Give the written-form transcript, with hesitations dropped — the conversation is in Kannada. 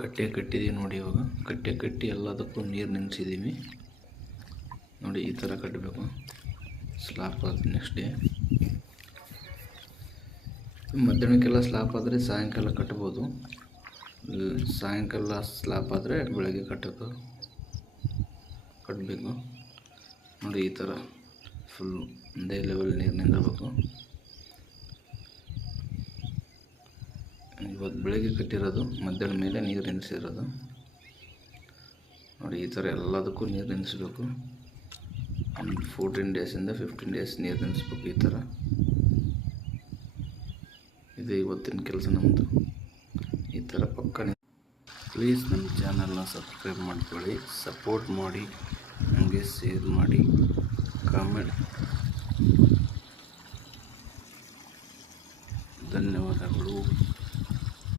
ಕಟ್ಟೆ ಕಟ್ಟಿದ್ದೀವಿ ನೋಡಿ. ಇವಾಗ ಕಟ್ಟೆ ಕಟ್ಟಿ ಎಲ್ಲದಕ್ಕೂ ನೀರು ನಿಲ್ಲಿಸಿದ್ದೀವಿ ನೋಡಿ. ಈ ಥರ ಕಟ್ಟಬೇಕು. ಸ್ಲಾಪ್ ಆದ ನೆಕ್ಸ್ಟ್ ಡೇ ಮಧ್ಯಾಹ್ನಕ್ಕೆಲ್ಲ ಸ್ಲಾಪ್ ಆದರೆ ಸಾಯಂಕಾಲ ಕಟ್ಬೋದು. ಸಾಯಂಕಾಲ ಸ್ಲಾಪ್ ಆದರೆ ಬೆಳಗ್ಗೆ ಕಟ್ಟಬೇಕು ನೋಡಿ. ಈ ಥರ ಫುಲ್ ಒಂದೇ ಲೆವೆಲ್ ನೀರು ನಿಂದಿರಬೇಕು. ಇವತ್ತು ಬೆಳಗ್ಗೆ ಕಟ್ಟಿರೋದು, ಮಧ್ಯಾಹ್ನ ಮೇಲೆ ನೀರು ನಿಲ್ಲಿಸಿರೋದು ನೋಡಿ. ಈ ಥರ ಎಲ್ಲದಕ್ಕೂ ನೀರು ನಿಲ್ಲಿಸ್ಬೇಕು. ಒಂದು 14 ಡೇಸಿಂದ 15 ಡೇಸ್ ನೀರು ನಿಲ್ಲಿಸ್ಬೇಕು. ಈ ಥರ ಇದು ಇವತ್ತಿನ ಕೆಲಸ ನಮ್ಮದು. ಈ ಥರ ಪಕ್ಕ. ಪ್ಲೀಸ್ ನಮ್ಮ ಚಾನಲ್ನ ಸಬ್ಸ್ಕ್ರೈಬ್ ಮಾಡ್ಕೊಳ್ಳಿ, ಸಪೋರ್ಟ್ ಮಾಡಿ, ನಮಗೆ ಶೇರ್ ಮಾಡಿ, ಕಾಮೆಂಟ್. ಧನ್ಯವಾದಗಳು.